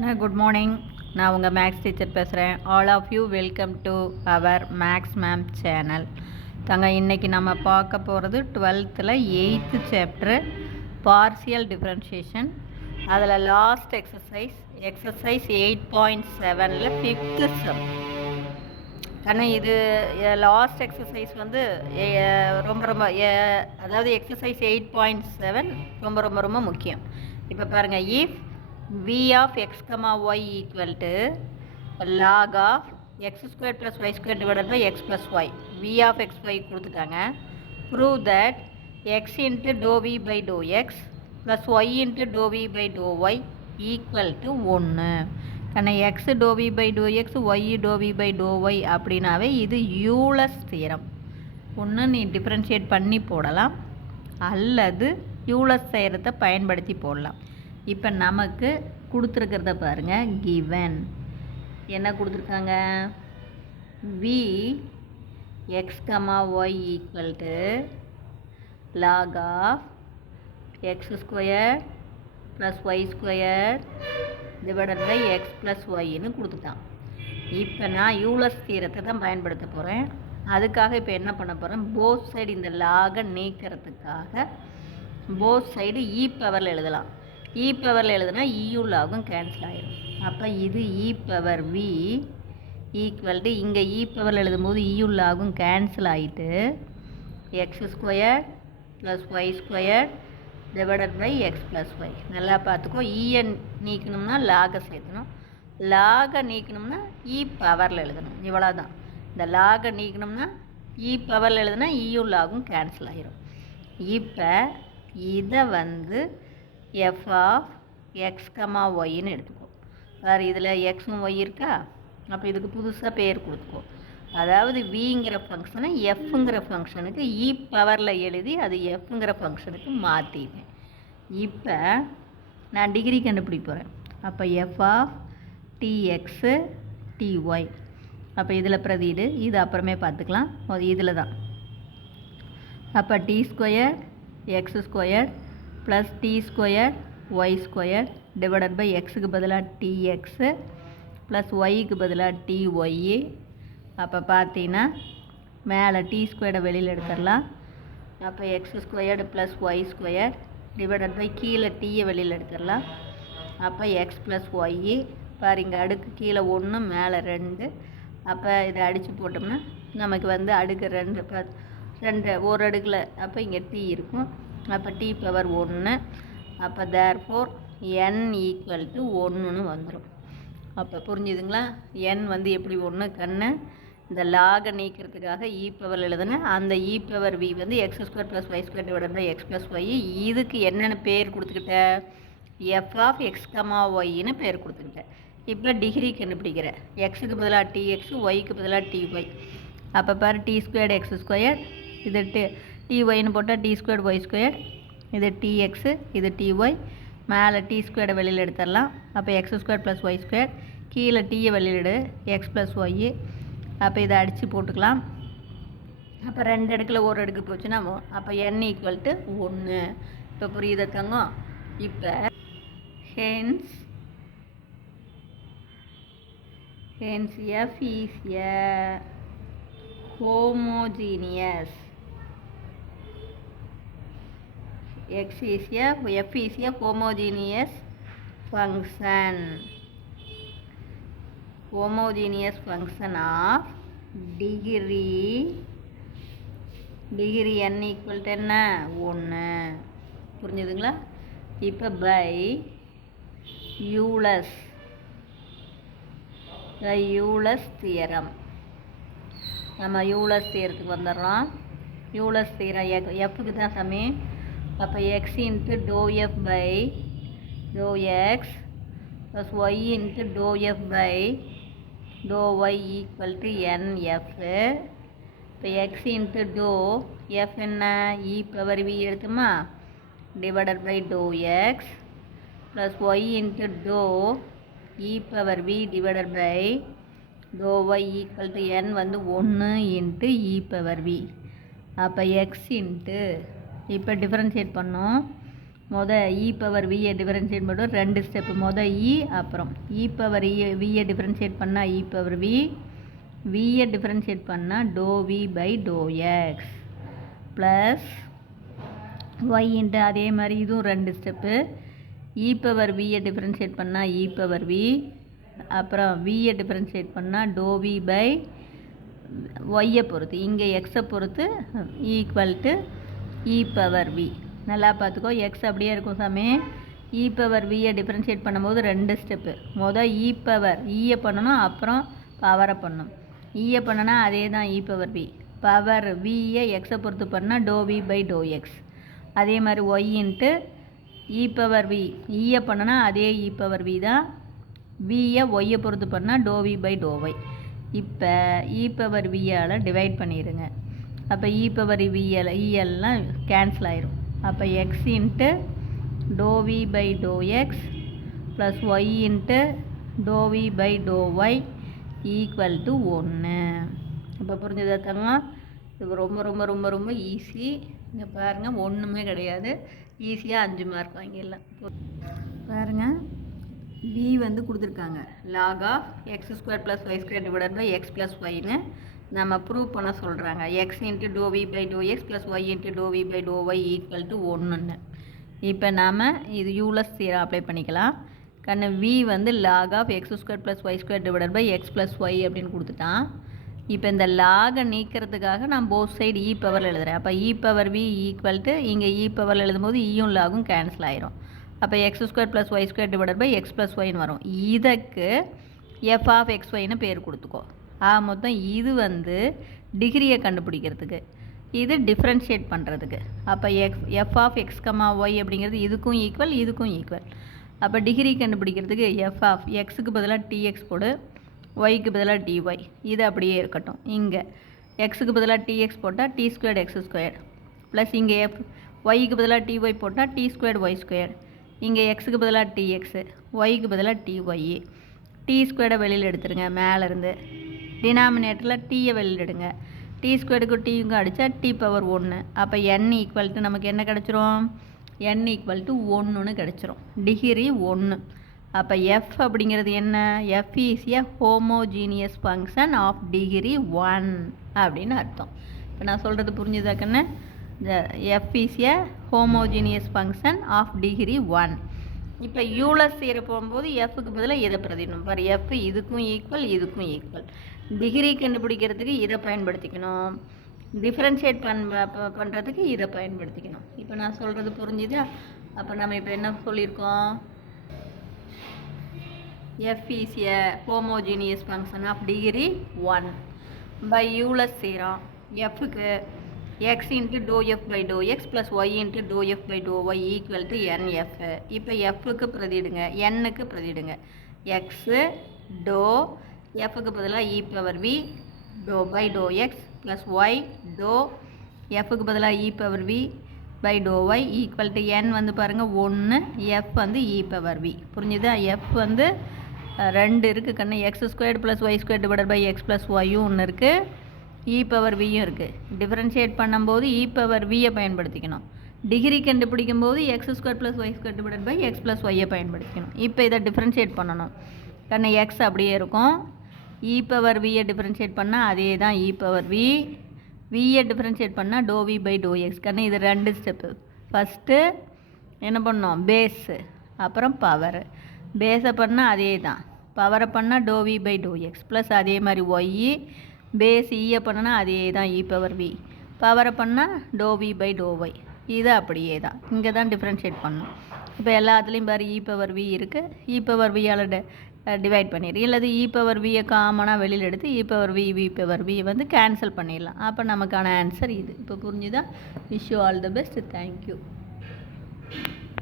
Good morning. நான் உங்கள் maths teacher பேசுகிறேன். All of you welcome to our maths ma'am channel. இன்றைக்கி நம்ம பார்க்க போகிறது 12th 8th chapter partial differentiation. அதில் லாஸ்ட் எக்ஸசைஸ் 8.7 5th சம். இது லாஸ்ட் எக்ஸசைஸ் ரொம்ப அதாவது எக்ஸசைஸ் 8.7 ரொம்ப முக்கியம். இப்போ பாருங்கள், if v of x comma y equal to log of x square plus y square divided by x plus y. v of x y கொடுத்துட்டாங்க. prove that x into dou v by dou x plus y into dou v by dou y equal to 1. x dou v by dou x, y dou v by dou y அப்படின்னாவே இது Euler's theorem. ஒன்று நீ differentiate பண்ணி போடலாம், அல்லது Euler's தியரத்தை பயன்படுத்தி போடலாம். இப்போ நமக்கு கொடுத்துருக்கிறத பாருங்கள். கிவன் என்ன கொடுத்துருக்காங்க? v x, y equal to log of x square plus y square divided by x plus ஒய்ன்னு கொடுத்துட்டான். இப்போ நான் யூலஸ் தீரத்தை தான் பயன்படுத்த போகிறேன். அதுக்காக இப்போ என்ன பண்ண போகிறேன்? போத் சைடு இந்த லாகை நீக்கிறதுக்காக போத் சைடு இ பவரில் எழுதலாம். இ பவரில் எழுதுனா இயூ லாகும் கேன்சல் ஆகிடும். அப்போ இது e power v equal to இங்கே இ பவரில் எழுதும்போது இயூ லாகும் கேன்சல் ஆகிட்டு x square plus y square divided by x plus y. நல்லா பார்த்துக்கோ. இயை நீக்கணும்னா லாகை சேர்த்தணும், லாகை நீக்கணும்னா இ பவரில் எழுதணும். இவ்வளோ தான். இந்த லாகை நீக்கணும்னா இ பவரில் எழுதுனா இயூ லாகும் கேன்சல் ஆகிடும். இப்போ இதை எஃப் ஆஃப் எக்ஸ் கமா ஒய்ன்னு எடுத்துக்கோ. வேறு இதில் எக்ஸும் ஒய் இருக்கா? அப்போ இதுக்கு புதுசாக பேர் கொடுத்துக்கோ. அதாவது விங்கிற ஃபங்க்ஷனை எஃப்ங்கிற ஃபங்க்ஷனுக்கு இ பவரில் எழுதி அது எஃப்ங்கிற ஃபங்க்ஷனுக்கு மாற்றிடுவேன். இப்போ நான் டிகிரி கண்டுபிடிக்க போகிறேன். அப்போ எஃப் ஆஃப் டிஎக்ஸு டிஒய். அப்போ இதில் பிரதிடு, இது அப்புறமே பார்த்துக்கலாம். இதில் தான். அப்போ d square x square plus d square y square divided by எக்ஸுக்கு பதிலாக டிஎக்ஸு ப்ளஸ் ஒய்க்கு பதிலாக டிஒய்யு. அப்போ பார்த்தீங்கன்னா மேலே டி ஸ்கொயரை வெளியில் எடுத்துடலாம். அப்போ x squared plus y square divided by கீழே டீயை வெளியில் எடுத்துடலாம். அப்போ எக்ஸ் ப்ளஸ் ஒய்யு. பாருங்க, அடுக்கு கீழே 1 மேலே 2. அப்போ இதை அடித்து போட்டோம்னா நமக்கு அடுக்கு 2 ஒரு அடுக்கில். அப்போ இங்கே டி இருக்கும். அப்போ டி பவர் 1. அப்போ தேர்ஃபோர் n ஈக்குவல் டு 1ன்னு வந்துடும். அப்போ புரிஞ்சுதுங்களா? n எப்படி 1 கண்ணு இந்த லாகை நீக்கிறதுக்காக இ பவர் எழுதுனேன். அந்த e power v x square plus y square divided by x plus y. இதுக்கு என்னென்ன பேர் கொடுத்துக்கிட்டேன்? எஃப் ஆஃப் எக்ஸ் கமா ஒய்ன்னு பேர் கொடுத்துக்கிட்டேன். இப்போ டிகிரி கண்டுபிடிக்கிறேன். எக்ஸுக்கு பதிலாக டிஎக்ஸு, ஒய்க்கு பதிலாக டிஒய். அப்போ பாரு, டி ஸ்கொயர்டு எக்ஸ் ஸ்கொயர், இது டிஒய்னு போட்டால் டி ஸ்கொயர்டு ஒய் ஸ்கொயர், இது டிஎக்ஸு, இது டிஒய். மேலே டி ஸ்கொயர்டை வெளியில் எடுத்துடலாம். அப்போ x square plus y square, கீழே டீயை வெளியிடு எக்ஸ் ப்ளஸ் ஒய்யு. அப்போ இதை அடித்து போட்டுக்கலாம். அப்போ 2 அடுக்கில் ஒரு அடுக்கு போச்சுன்னா அப்போ n ஈக்குவல் டு 1. இப்போ புரியுது தங்கம்? இப்போ hence f is a homogeneous f is a homogeneous function of degree n equal to என்ன? 1. புரிஞ்சுதுங்களா? இப்போ பை யூலஸ் தியரம். நம்ம யூலஸ் தியரத்துக்கு வந்துடுறோம். யூலஸ் தியரம் எஃப்க்கு தான் சமே. அப்போ x into doe f by doe x plus y into doe f by doe y equal to n f. இப்போ எக்ஸ் இன்ட்டு டோ எஃப் என்ன? இ பவர் வி எடுத்துமா divided by doe x plus y into doe e power v divided by doe y equal to n 1 into e power v. அப்போ x into இப்போ differentiate பண்ணோம். இ power வியை differentiate பண்ணுறோம் 2 step இ அப்புறம் இ power வியை differentiate பண்ணால் e power வியை differentiate பண்ணால் doe v by doe x plus y into அதே மாதிரி இதுவும் 2 ஸ்டெப்பு இ பவர் வியை டிஃபரன்ஷியேட் பண்ணால் இ பவர் வி அப்புறம் வியை டிஃபரன்ஷியேட் பண்ணால் டோ வி பை ஒய்யை பொறுத்து இங்கே எக்ஸை பொறுத்து equal to e power v. நல்லா பார்த்துக்கோ, எக்ஸ் அப்படியே இருக்கும் சாமி. இ பவர் வியை டிஃபரன்ஷியேட் பண்ணும்போது 2 ஸ்டெப்பு. இ பவர் ஈயை பண்ணணும், அப்புறம் பவரை பண்ணணும். ஈயை பண்ணனா அதே தான் இ பவர் வி. பவர் வியை எக்ஸை பொறுத்து பண்ணால் doe v by doe x. அதே மாதிரி y into e power v ஈயை பண்ணனா அதே இ பவர் வி தான். வியை ஒய்யை பொறுத்து பண்ணால் doe v by doe y. இப்போ இ பவர் வியால் டிவைட் பண்ணிடுங்க. அப்போ இ பவர் இஎல்லாம் கேன்சல் ஆயிரும். அப்போ x into doe v by doe x plus y into doe v by doe y equal to 1. இப்போ புரிஞ்சதா தங்க? இது ரொம்ப ரொம்ப ரொம்ப ரொம்ப ஈஸி. இங்கே பாருங்கள், ஒன்றுமே கிடையாது. ஈஸியாக 5 மார்க் வாங்கிடலாம். பாருங்கள், வி வந்து கொடுத்துருக்காங்க log of x square plus y square divided by x plus ஒய்னு நம்ம ப்ரூவ் பண்ண சொல்கிறாங்க. X into doe v by doe x plus y into doe v by doe y equal to 1ன்னு. இப்போ நாம் இது யூலஸ் தியரம் அப்ளை பண்ணிக்கலாம். V வந்து log of x square plus y square divided by x plus y அப்படின்னு கொடுத்துட்டான். இப்போ இந்த லாகை நீக்கிறதுக்காக நான் போத் சைடு இ பவரில் எழுதுகிறேன். அப்போ e power v equal to இங்கே இ பவரில் எழுதும்போது ஈயும் லாகும் கேன்சல் ஆயிரும். அப்போ x square plus y square divided by x plus ஒய்னு வரும். இதுக்கு எஃப் ஆஃப் எக்ஸ் ஒய்னு பேர் கொடுத்துக்கோ. மொத்தம் இது வந்து டிகிரியை கண்டுபிடிக்கிறதுக்கு, இது டிஃப்ரென்ஷியேட் பண்ணுறதுக்கு. அப்போ f of x comma y அப்படிங்கிறது இதுக்கும் ஈக்குவல், இதுக்கும் ஈக்குவல். அப்போ டிகிரி கண்டுபிடிக்கிறதுக்கு எஃப் ஆஃப் எக்ஸுக்கு பதிலாக டிஎக்ஸ் போடு, ஒய்க்கு பதிலாக டிஒய். இது அப்படியே இருக்கட்டும். இங்கே எக்ஸுக்கு பதிலாக டிஎக்ஸ் போட்டால் d squared x square plus இங்கே ஒய்க்கு பதிலாக டிஒய் போட்டால் டி ஸ்கொயர்டு ஒய் ஸ்கொயர். இங்கே எக்ஸுக்கு பதிலாக டிஎக்ஸு, ஒய்க்கு பதிலாக டிஒய். டி ஸ்கொயர்டை வெளியில் எடுத்துருங்க மேலேருந்து. டினாமினேட்டரில் டீயை வெளியில் எடுங்க. டி ஸ்கொயர்டுக்கு டீயுங்க அடித்தா டி பவர் 1. அப்போ என் ஈக்குவல் டு நமக்கு என்ன கிடச்சிரும்? என் ஈக்குவல் டு 1ன்னு கிடச்சிரும். டிகிரி 1. அப்போ எஃப் அப்படிங்கிறது என்ன? F is a homogeneous function of degree 1 அப்படின்னு அர்த்தம். இப்போ நான் சொல்கிறது புரிஞ்சுதாக்கன்னு? F is a homogeneous function of degree 1. இப்போ யூலஸ் தியரம் போகும்போது எஃப்க்கு பதிலாக இதை பிரதிடணும். பாரு, எஃப் இதுக்கும் ஈக்குவல், இதுக்கும் ஈக்குவல். டிகிரி கண்டுபிடிக்கிறதுக்கு இதை பயன்படுத்திக்கணும், டிஃப்ரென்ஷியேட் பண்ணுறதுக்கு இதை பயன்படுத்திக்கணும். இப்போ நான் சொல்கிறது புரிஞ்சுதா? அப்போ நம்ம இப்போ என்ன சொல்லியிருக்கோம்? F is a homogeneous function of degree 1 by Euler's theorem. Fக்கு x into dou f by dou x plus y into dou f by dou y equal to nf. இப்போ fக்கு பிரதிடுங்க, nக்கு பிரதிடுங்க. x dou fக்கு பதிலாக e power v dou by dou x plus y dou fக்கு பதிலாக e power v by dou y equal to n வந்து பாருங்க 1, f வந்து e power v. புரிஞ்சுதா? f வந்து 2 இருக்குது கண்ணு. X squared plus y square divided by x plus ஒய்யும் ஒன்று இருக்குது, இ பவர் வியும் இருக்குது. டிஃப்ரென்ஷியேட் பண்ணும்போது இ பவர் வியை பயன்படுத்திக்கணும். டிகிரி கண்டுபிடிக்கும் போது x square plus y square divided by x plus ஒய்யை பயன்படுத்திக்கணும். இப்போ இதை டிஃப்ரென்ஷியேட் பண்ணணும் கண்ணு. எக்ஸ் அப்படியே இருக்கும். இ பவர் வியை டிஃப்ரென்ஷியேட் பண்ணால் அதே தான் இ பவர் வி. வியை டிஃப்ரென்ஷியேட் பண்ணால் doe v by doe x. கண்ணு இது 2 ஸ்டெப்பு. ஃபஸ்ட்டு என்ன பண்ணோம்? பேஸு, அப்புறம் பவர். பேஸை பண்ணால் அதே தான், பவரை பண்ணால் doe v by doe x plus அதே மாதிரி ஒய். பேஸ் ஈயை பண்ணனா அதே தான் இ பவர் வி, பவரை பண்ணால் doe v by doe y. இது அப்படியே தான், இங்கே தான் டிஃப்ரென்ஷியேட் பண்ணணும். இப்போ எல்லாத்துலேயும் பாரு இ பவர் வி இருக்குது, இ பவர் வியால் டிவைட் பண்ணிடு. இல்லது இ பவர் வியை காமனாக வெளியில் எடுத்து இ பவர் வி பவர் வி வந்து கேன்சல் பண்ணிடலாம். அப்போ நமக்கான ஆன்சர் இது. இப்போ புரிஞ்சுதா? Wish you all the best. Thank you.